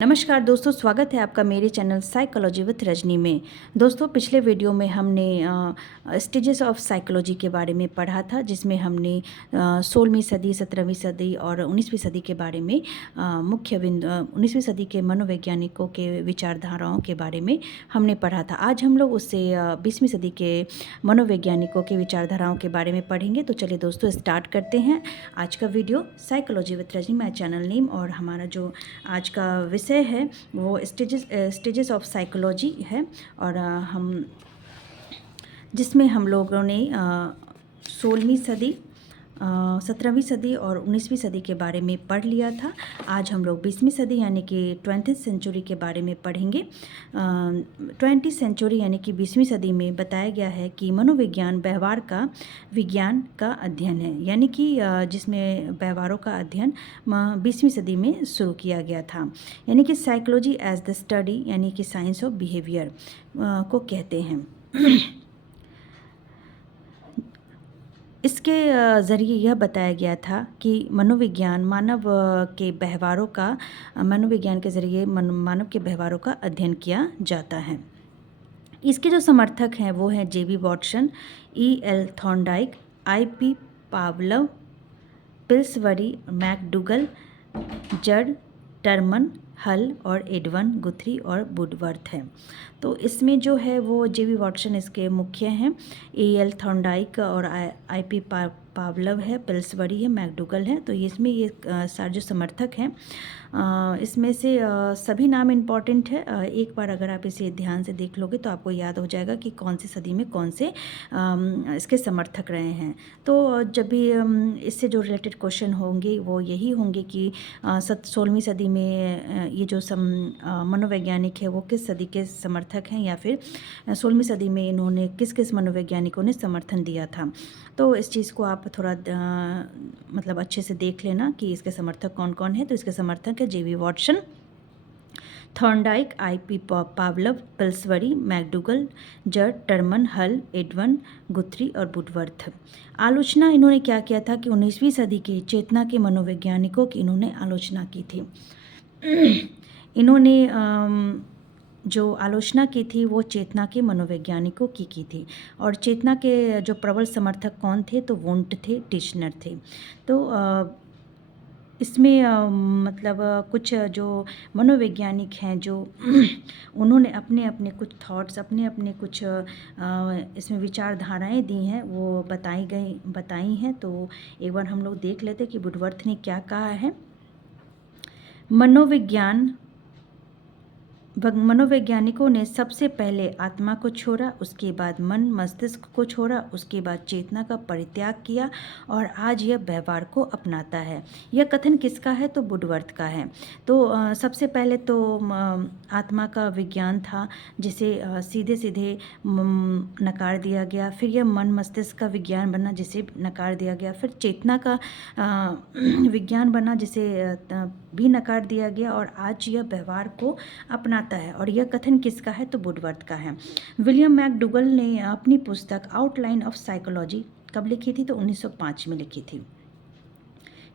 नमस्कार दोस्तों, स्वागत है आपका मेरे चैनल साइकोलॉजी विथ रजनी में। दोस्तों, पिछले वीडियो में हमने स्टेजेस ऑफ साइकोलॉजी के बारे में पढ़ा था, जिसमें हमने 16वीं सदी, 17वीं सदी और 19वीं सदी के बारे में मुख्य बिंदु 19वीं सदी के मनोवैज्ञानिकों के विचारधाराओं के बारे में हमने पढ़ा था। आज हम लोग उससे 20वीं सदी के मनोवैज्ञानिकों के विचारधाराओं के बारे में पढ़ेंगे। तो चलिए दोस्तों, स्टार्ट करते हैं आज का video. Psychology with Rajni my channel name, और हमारा जो आज का विषय है वो स्टेजेस ऑफ साइकोलॉजी है। और हम जिसमें हम लोगों ने 16वीं सदी, 17वीं सदी और 19वीं सदी के बारे में पढ़ लिया था। आज हम लोग 20वीं सदी यानी कि 20th सेंचुरी के बारे में पढ़ेंगे। 20th सेंचुरी यानी कि 20वीं सदी में बताया गया है कि मनोविज्ञान व्यवहार का विज्ञान का अध्ययन है, यानी कि जिसमें व्यवहारों का अध्ययन 20वीं सदी में शुरू किया गया था। यानी कि साइकोलॉजी एज द स्टडी यानी कि साइंस ऑफ बिहेवियर को कहते हैं। इसके ज़रिए यह बताया गया था कि मनोविज्ञान मानव के व्यवहारों का मनोविज्ञान के ज़रिए मानव के व्यवहारों का अध्ययन किया जाता है। इसके जो समर्थक हैं वो हैं JB Watson, E.L. Thorndike, I.P. Pavlov, Pillsbury, McDougall, Judd, Terman, Hull और एडवन गुथरी और वुडवर्थ है। तो इसमें जो है वो जेबी वॉटसन इसके मुख्य हैं, E.L. थॉर्नडाइक और I.P. पावलव है, पिल्सबरी है, मैकडूगल है। तो इसमें ये सारे जो समर्थक हैं, इसमें से सभी नाम इम्पॉर्टेंट है। एक बार अगर आप इसे ध्यान से देख लोगे तो आपको याद हो जाएगा कि कौन सी सदी में कौन से इसके समर्थक रहे हैं। तो जब भी इससे जो रिलेटेड क्वेश्चन होंगे वो यही होंगे कि 16वीं सदी में ये जो मनोवैज्ञानिक है वो किस सदी के समर्थक हैं, या फिर 16वीं सदी में इन्होंने किस किस मनोवैज्ञानिकों ने समर्थन दिया था। तो इस चीज़ को आप थोड़ा मतलब अच्छे से देख लेना कि इसके समर्थक कौन कौन है। तो इसके समर्थक है JB Watson, Thorndike, I.P. Pavlov, Pillsbury, McDougall, Judd, Terman, Hull, Edwin गुथरी और वुडवर्थ। आलोचना इन्होंने क्या किया था कि 19वीं सदी के चेतना के मनोवैज्ञानिकों की इन्होंने आलोचना की थी। इन्होंने जो आलोचना की थी वो चेतना के मनोवैज्ञानिकों की थी। और चेतना के जो प्रबल समर्थक कौन थे, तो वुंट थे, टिश्नर थे। तो इसमें मतलब कुछ जो मनोवैज्ञानिक हैं जो उन्होंने अपने अपने कुछ थॉट्स, अपने अपने कुछ इसमें विचारधाराएं दी हैं, वो बताई हैं। तो एक बार हम लोग देख लेते कि वुडवर्थ ने क्या कहा है। मनोवैज्ञानिकों ने सबसे पहले आत्मा को छोड़ा, उसके बाद मन मस्तिष्क को छोड़ा, उसके बाद चेतना का परित्याग किया और आज यह व्यवहार को अपनाता है। यह कथन किसका है, तो वुडवर्थ का है। तो सबसे पहले तो आत्मा का विज्ञान था, जिसे सीधे सीधे नकार दिया गया। फिर यह मन मस्तिष्क का विज्ञान बना, जिसे नकार दिया गया। फिर चेतना का विज्ञान बना, जिसे भी नकार दिया गया। और आज यह व्यवहार को अपनाता है। और यह कथन किसका है, तो वुडवर्थ का है। विलियम मैकडूगल ने अपनी पुस्तक आउटलाइन ऑफ साइकोलॉजी कब लिखी थी, तो 1905 में लिखी थी।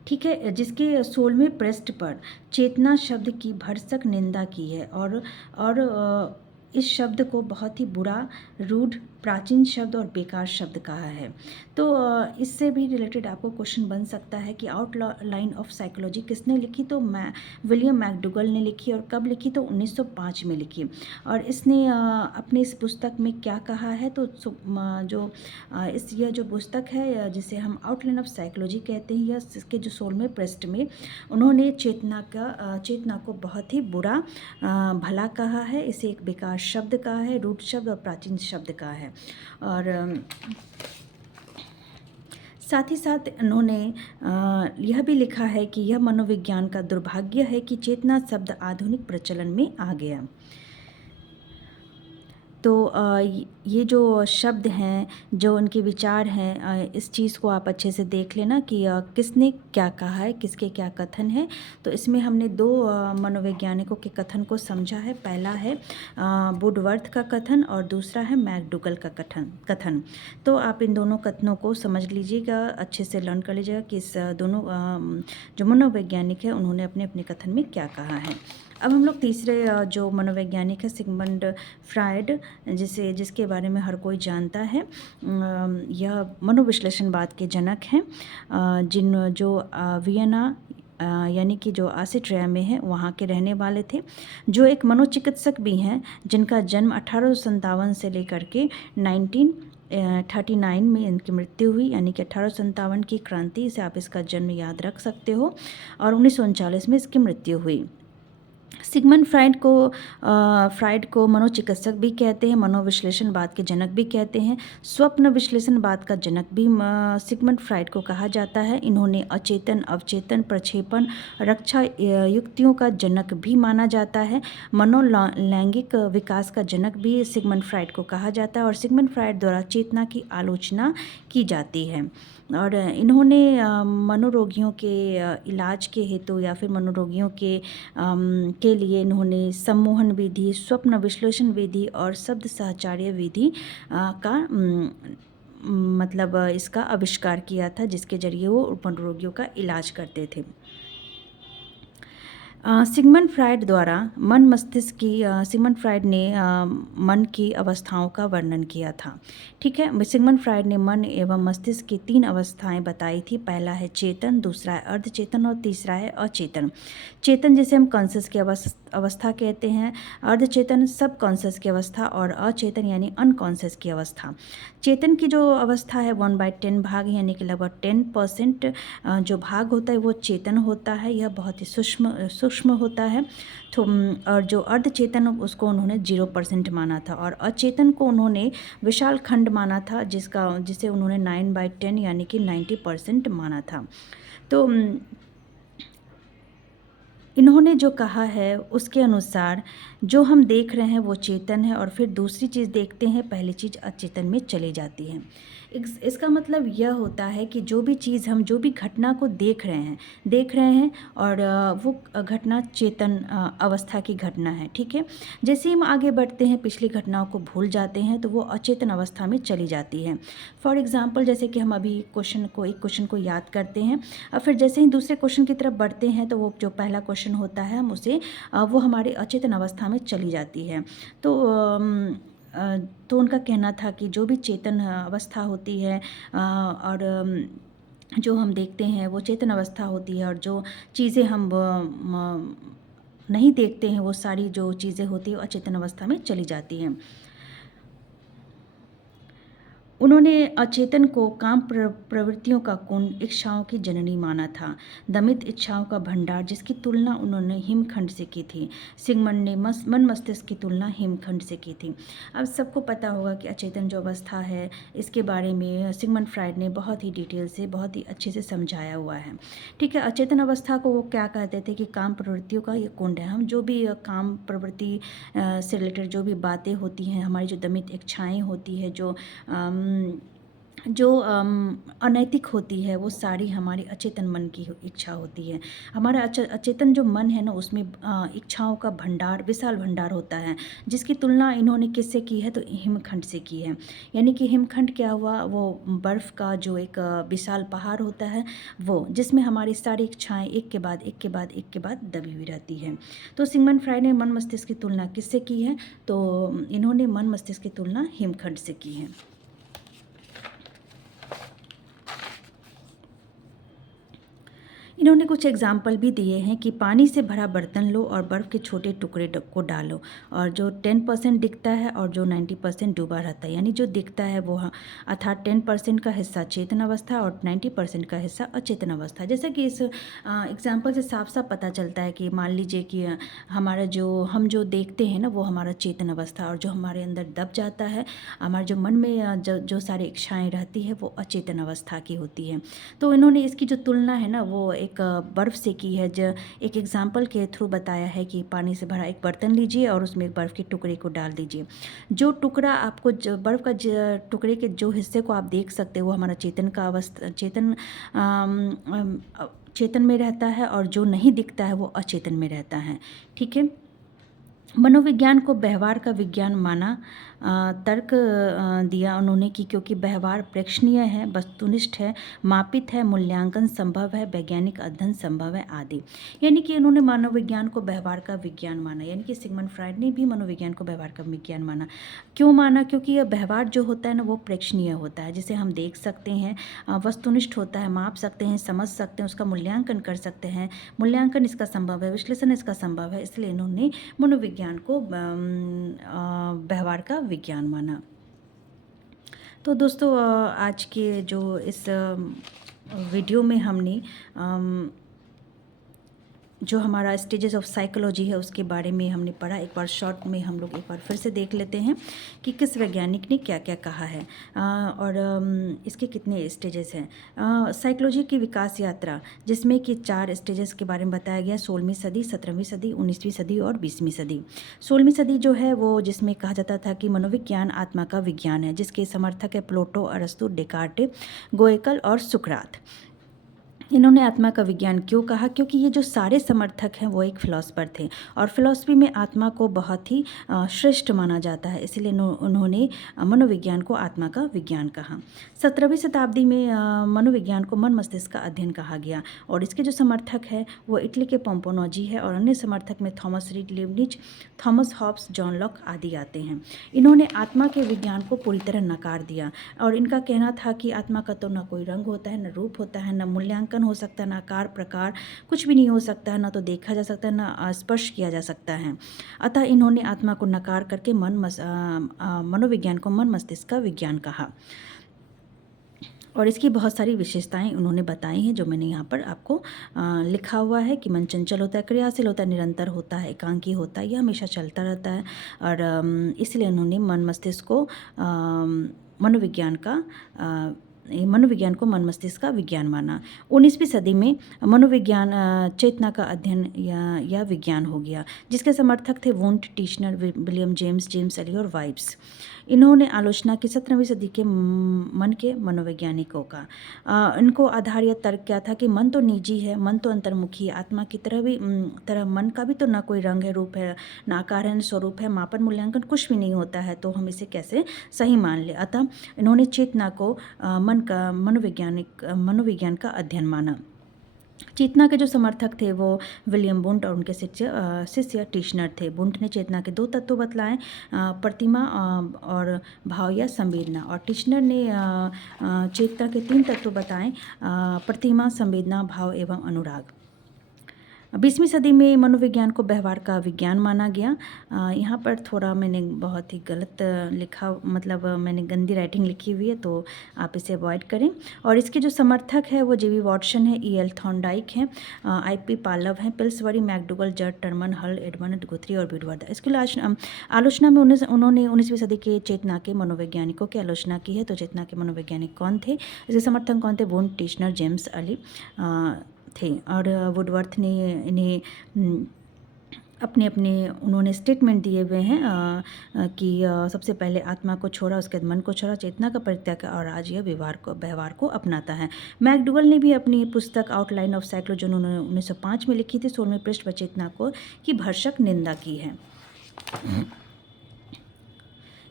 ठीक है, जिसके 16वें पृष्ठ पर चेतना शब्द की भरसक निंदा की है और इस शब्द को बहुत ही बुरा, रूढ़, प्राचीन शब्द और बेकार शब्द कहा है। तो इससे भी रिलेटेड आपको क्वेश्चन बन सकता है कि आउटलाइन ऑफ साइकोलॉजी किसने लिखी, तो विलियम मैकडूगल ने लिखी। और कब लिखी, तो 1905 में लिखी। और इसने अपने इस पुस्तक में क्या कहा है, तो यह जो पुस्तक है जिसे हम आउटलाइन ऑफ साइकोलॉजी कहते हैं, यह इसके जो 16वें पृष्ठ में उन्होंने चेतना को बहुत ही बुरा, भला कहा है। इसे एक बेकार शब्द कहा है, रूट शब्द और प्राचीन शब्द कहा है। और साथ ही साथ इन्होंने यह भी लिखा है कि यह मनोविज्ञान का दुर्भाग्य है कि चेतना शब्द आधुनिक प्रचलन में आ गया। तो ये जो शब्द हैं, जो उनके विचार हैं, इस चीज़ को आप अच्छे से देख लेना कि किसने क्या कहा है, किसके क्या कथन है। तो इसमें हमने दो मनोवैज्ञानिकों के कथन को समझा है। पहला है वुडवर्थ का कथन और दूसरा है मैकडूगल का कथन। तो आप इन दोनों कथनों को समझ लीजिएगा, अच्छे से लर्न कर लीजिएगा कि इस दोनों जो मनोवैज्ञानिक है उन्होंने अपने अपने कथन में क्या कहा है। अब हम लोग तीसरे जो मनोवैज्ञानिक है सिगमंड फ्रायड, जिसके बारे में हर कोई जानता है। यह मनोविश्लेषणवाद के जनक हैं, जो वियना यानी कि जो ऑस्ट्रिया में है वहाँ के रहने वाले थे, जो एक मनोचिकित्सक भी हैं, जिनका जन्म 1857 से लेकर के 1939 में इनकी मृत्यु हुई, यानी कि 1857 की क्रांति से आप इसका जन्म याद रख सकते हो, और 1939 में इसकी मृत्यु हुई। सिगमंड फ्रायड को मनोचिकित्सक भी कहते हैं, मनोविश्लेषणवाद के जनक भी कहते हैं, स्वप्न विश्लेषणवाद का जनक भी सिगमंड फ्रायड को कहा जाता है। इन्होंने अचेतन, अवचेतन, प्रक्षेपण, रक्षा युक्तियों का जनक भी माना जाता है। मनोलैंगिक विकास का जनक भी सिगमंड फ्रायड को कहा जाता है, और सिगमंड फ्रायड द्वारा चेतना की आलोचना की जाती है। और इन्होंने मनोरोगियों के इलाज के हेतु या फिर मनोरोगियों के लिए इन्होंने सम्मोहन विधि, स्वप्न विश्लेषण विधि और शब्द साहचर्य विधि का मतलब इसका आविष्कार किया था, जिसके जरिए वो मनोरोगियों का इलाज करते थे। सिगमंड फ्रायड द्वारा सिगमंड फ्रायड ने मन की अवस्थाओं का वर्णन किया था। ठीक है, सिगमंड फ्रायड ने मन एवं मस्तिष्क की 3 अवस्थाएं बताई थी। पहला है चेतन, दूसरा है अर्धचेतन और तीसरा है अचेतन। चेतन जिसे हम कॉन्शियस की अवस्था कहते हैं, अर्धचेतन सब कॉन्शियस की अवस्था, और अचेतन यानी अनकॉन्शियस की अवस्था। चेतन की जो अवस्था है 1/10 भाग, यानी कि लगभग 10% जो भाग होता है वो चेतन होता है। यह बहुत ही सूक्ष्म होता है। तो और जो अर्धचेतन उसको उन्होंने 0% माना था, और अचेतन को उन्होंने विशाल खंड माना था, जिसे उन्होंने 9/10 यानी कि 90% माना था। तो इन्होंने जो कहा है उसके अनुसार जो हम देख रहे हैं वो चेतन है, और फिर दूसरी चीज़ देखते हैं, पहली चीज़ अचेतन में चली जाती है। इसका मतलब यह होता है कि जो भी घटना को देख रहे हैं और वो घटना चेतन अवस्था की घटना है। ठीक है, जैसे हम आगे बढ़ते हैं, पिछली घटनाओं को भूल जाते हैं, तो वो अचेतन अवस्था में चली जाती है। फॉर एग्जाम्पल, जैसे कि हम अभी एक क्वेश्चन को याद करते हैं, और फिर जैसे ही दूसरे क्वेश्चन की तरफ बढ़ते हैं, तो वो जो पहला क्वेश्चन होता है हम उसे वो हमारे अचेतन अवस्था में चली जाती है। तो उनका कहना था कि जो भी चेतन अवस्था होती है और जो हम देखते हैं वो चेतन अवस्था होती है, और जो चीज़ें हम नहीं देखते हैं वो सारी जो चीज़ें होती हैं अचेतन अवस्था में चली जाती हैं। उन्होंने अचेतन को काम प्रवृत्तियों का कुंड, इच्छाओं की जननी माना था, दमित इच्छाओं का भंडार, जिसकी तुलना उन्होंने हिमखंड से की थी। सिगमंड ने मन मस्तिष्क की तुलना हिमखंड से की थी। अब सबको पता होगा कि अचेतन जो अवस्था है, इसके बारे में सिगमंड फ्रायड ने बहुत ही डिटेल से, बहुत ही अच्छे से समझाया हुआ है। ठीक है, अचेतन अवस्था को वो क्या कहते थे कि काम प्रवृत्तियों का ये कुंड है। हम जो भी काम प्रवृत्ति से रिलेटेड जो भी बातें होती हैं, हमारी जो दमित इच्छाएँ होती है, जो अनैतिक होती है, वो सारी हमारी अचेतन मन की इच्छा होती है। हमारा अचेतन जो मन है ना, उसमें इच्छाओं का भंडार, विशाल भंडार होता है, जिसकी तुलना इन्होंने किससे की है, तो हिमखंड से की है। यानी कि हिमखंड क्या हुआ, वो बर्फ़ का जो एक विशाल पहाड़ होता है, वो जिसमें हमारी सारी इच्छाएँ एक के बाद एक के बाद एक के बाद दबी हुई रहती हैं। तो सिगमंड फ्रायड ने मन मस्तिष्क की तुलना किससे की है, तो इन्होंने मन मस्तिष्क की तुलना हिमखंड से की है। इन्होंने कुछ एग्जाम्पल भी दिए हैं कि पानी से भरा बर्तन लो और बर्फ़ के छोटे टुकड़े को डालो, और जो 10% दिखता है और जो 90% डूबा रहता है, यानी जो दिखता है वो अर्थात 10% का हिस्सा चेतन अवस्था और 90% का हिस्सा अचेतन अवस्था। जैसे कि इस एग्जाम्पल से साफ साफ पता चलता है कि मान लीजिए कि हमारा हम जो देखते हैं ना, वो हमारा चेतन अवस्था, और जो हमारे अंदर दब जाता है, हमारे जो मन में जो सारी इच्छाएँ रहती है, वो अचेतन अवस्था की होती है। तो इन्होंने इसकी जो तुलना है ना, वो एक बर्फ़ से की है। जो एक एग्जाम्पल के थ्रू बताया है कि पानी से भरा एक बर्तन लीजिए और उसमें एक बर्फ़ के टुकड़े को डाल दीजिए। जो टुकड़ा आपको बर्फ़ का टुकड़े के जो हिस्से को आप देख सकते हो, वो हमारा चेतन में रहता है, और जो नहीं दिखता है वो अचेतन में रहता है। ठीक है, मनोविज्ञान को व्यवहार का विज्ञान माना तर्क दिया उन्होंने कि क्योंकि व्यवहार प्रेक्षणीय है, वस्तुनिष्ठ है, मापित है, मूल्यांकन संभव है, वैज्ञानिक अध्ययन संभव है आदि। यानी कि उन्होंने मनोविज्ञान को व्यवहार का विज्ञान माना, यानी कि सिगमंड फ्राइड ने भी मनोविज्ञान को व्यवहार का विज्ञान माना। क्यों माना? क्योंकि यह व्यवहार जो होता है ना वो प्रेक्षणीय होता है, जिसे हम देख सकते हैं, वस्तुनिष्ठ होता है, माप सकते हैं, समझ सकते हैं, उसका मूल्यांकन कर सकते हैं, मूल्यांकन इसका संभव है, विश्लेषण इसका संभव है, इसलिए इन्होंने मनोविज्ञान को व्यवहार का विज्ञान माना। तो दोस्तों आज के जो इस वीडियो में हमने जो हमारा स्टेजेस ऑफ साइकोलॉजी है उसके बारे में हमने पढ़ा। एक बार शॉर्ट में हम लोग एक बार फिर से देख लेते हैं कि किस वैज्ञानिक ने क्या क्या कहा है और इसके कितने स्टेजेस हैं। साइकोलॉजी की विकास यात्रा, जिसमें कि 4 स्टेजेस के बारे में बताया गया: 16वीं सदी, 17वीं सदी, 19वीं सदी और 20वीं सदी। 16वीं सदी जो है वो जिसमें कहा जाता था कि मनोविज्ञान आत्मा का विज्ञान है, जिसके समर्थक है प्लेटो, अरस्तु, डेकार्टे, गोएकल और सुकरात। इन्होंने आत्मा का विज्ञान क्यों कहा? क्योंकि ये जो सारे समर्थक हैं वो एक फिलॉसफर थे और फिलॉसफी में आत्मा को बहुत ही श्रेष्ठ माना जाता है, इसलिए उन्होंने मनोविज्ञान को आत्मा का विज्ञान कहा। 17वीं शताब्दी में मनोविज्ञान को मन मस्तिष्क का अध्ययन कहा गया और इसके जो समर्थक है वो इटली के पोम्पोनोजी है और अन्य समर्थक में Thomas read, Leibniz, Thomas Hobbes, John Locke आदि आते हैं। इन्होंने आत्मा के विज्ञान को पूरी तरह नकार दिया और इनका कहना था कि आत्मा का तो न कोई रंग होता है, न रूप होता है, न मूल्यांकन हो सकता है, ना आकार प्रकार, कुछ भी नहीं हो सकता है, ना तो देखा जा सकता है, ना स्पर्श किया जा सकता है। अतः इन्होंने आत्मा को नकार करके मनोविज्ञान को मन मस्तिष्क का विज्ञान कहा और इसकी बहुत सारी विशेषताएं उन्होंने बताई हैं जो मैंने यहाँ पर आपको लिखा हुआ है कि मन चंचल होता है, क्रियाशील होता है, निरंतर होता है, एकांकी होता है, यह हमेशा चलता रहता है और इसलिए उन्होंने मन मस्तिष्क को मनोविज्ञान को मन मस्तिष्क का विज्ञान माना। 19वीं सदी में मनोविज्ञान चेतना का अध्ययन या विज्ञान हो गया, जिसके समर्थक थे Wundt, Titchener, William James, James एली और वाइब्स। इन्होंने आलोचना की 17वीं सदी के मन के मनोवैज्ञानिकों का। इनको आधार या तर्क क्या था कि मन तो निजी है, मन तो अंतर्मुखी है, आत्मा की तरह मन का भी तो ना कोई रंग है, रूप है, ना आकार है, न स्वरूप है, मापन मूल्यांकन कुछ भी नहीं होता है, तो हम इसे कैसे सही मान ले। अतः इन्होंने चेतना को मनोविज्ञान का अध्ययन माना। चेतना के जो समर्थक थे वो विलियम बुंट और उनके शिष्य टीशनर थे। बुंट ने चेतना के 2 तत्व बतलाए, प्रतिमा और भाव या संवेदना, और टीशनर ने चेतना के 3 तत्व बताए, प्रतिमा, संवेदना, भाव एवं अनुराग। 20वीं सदी में मनोविज्ञान को व्यवहार का विज्ञान माना गया। यहाँ पर थोड़ा मैंने बहुत ही गलत लिखा, मतलब मैंने गंदी राइटिंग लिखी हुई है, तो आप इसे अवॉइड करें। और इसके जो समर्थक है वो जेबी वॉटसन है, E.L. थॉर्नडाइक हैं, I.P. पालव हैं, पिल्सबरी, मैकडूगल, जड, टर्मन, हल, एडमंड गुथरी और बिडवर्थ। इसकी आलोचना में उन्होंने 19वीं सदी के चेतना के मनोवैज्ञानिकों की आलोचना की है। तो चेतना के मनोवैज्ञानिक कौन थे, इसके समर्थक कौन थे? वुंट, टीशनर, जेम्स एली थे और वुडवर्थ ने इन्हें अपने उन्होंने स्टेटमेंट दिए हुए हैं कि सबसे पहले आत्मा को छोड़ा, उसके बाद मन को छोड़ा, चेतना का परित्याग किया और आज यह व्यवहार को अपनाता है। मैकडूगल ने भी अपनी पुस्तक आउटलाइन ऑफ साइकोलॉजी उन्होंने 1905 में लिखी थी, 16वें पृष्ठ पर चेतना को की भरसक निंदा की है।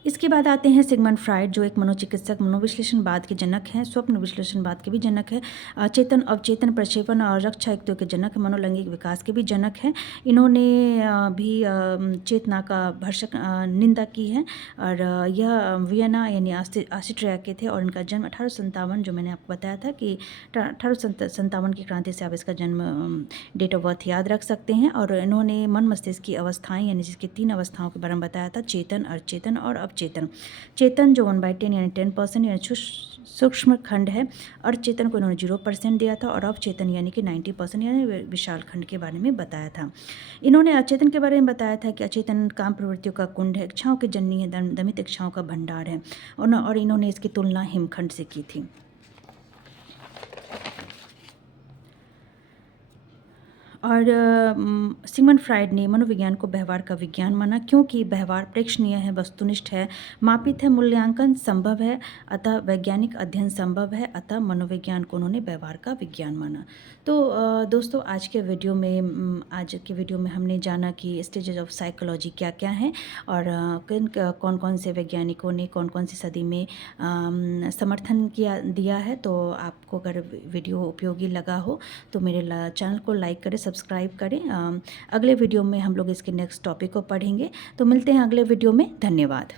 इसके बाद आते हैं सिगमंड फ्राइड, जो एक मनोचिकित्सक, मनोविश्लेषणवाद के जनक हैं, स्वप्न विश्लेषणवाद के भी जनक हैं, चेतन अवचेतन प्रक्षेपण और रक्षा युक्तियों के जनक, मनोलैंगिक विकास के भी जनक हैं। इन्होंने भी चेतना का भरसक निंदा की है और यह वियना यानी ऑस्ट्रिया के थे और इनका जन्म 1857, जो मैंने आपको बताया था कि 1857 की क्रांति से आप इसका जन्म डेट ऑफ बर्थ याद रख सकते हैं। और इन्होंने मन मस्तिष्क की अवस्थाएं यानी जिसकी 3 अवस्थाओं के बारे में बताया था, चेतन, अचेतन और अवचेतन। चेतन जो 1/10 यानी 10% यानी सूक्ष्म खंड है, अचेतन को इन्होंने 0% दिया था और अवचेतन यानी कि 90% यानी विशाल खंड के बारे में बताया था। इन्होंने अचेतन के बारे में बताया था कि अचेतन काम प्रवृत्तियों का कुंड है, इच्छाओं की जननी है, दमित इच्छाओं का भंडार है और इन्होंने इसकी तुलना हिमखंड से की थी। और सिगमंड फ्राइड ने मनोविज्ञान को व्यवहार का विज्ञान माना, क्योंकि व्यवहार प्रेक्षणीय है, वस्तुनिष्ठ है, मापित है, मूल्यांकन संभव है, अतः वैज्ञानिक अध्ययन संभव है, अतः मनोविज्ञान को उन्होंने व्यवहार का विज्ञान माना। तो दोस्तों, आज के वीडियो में हमने जाना कि स्टेजेस ऑफ साइकोलॉजी क्या क्या हैं, और कौन कौन से वैज्ञानिकों ने कौन कौन सी सदी में समर्थन दिया है। तो आपको अगर वीडियो उपयोगी लगा हो तो मेरे चैनल को लाइक करें, सब्सक्राइब करें। अगले वीडियो में हम लोग इसके नेक्स्ट टॉपिक को पढ़ेंगे। तो मिलते हैं अगले वीडियो में। धन्यवाद।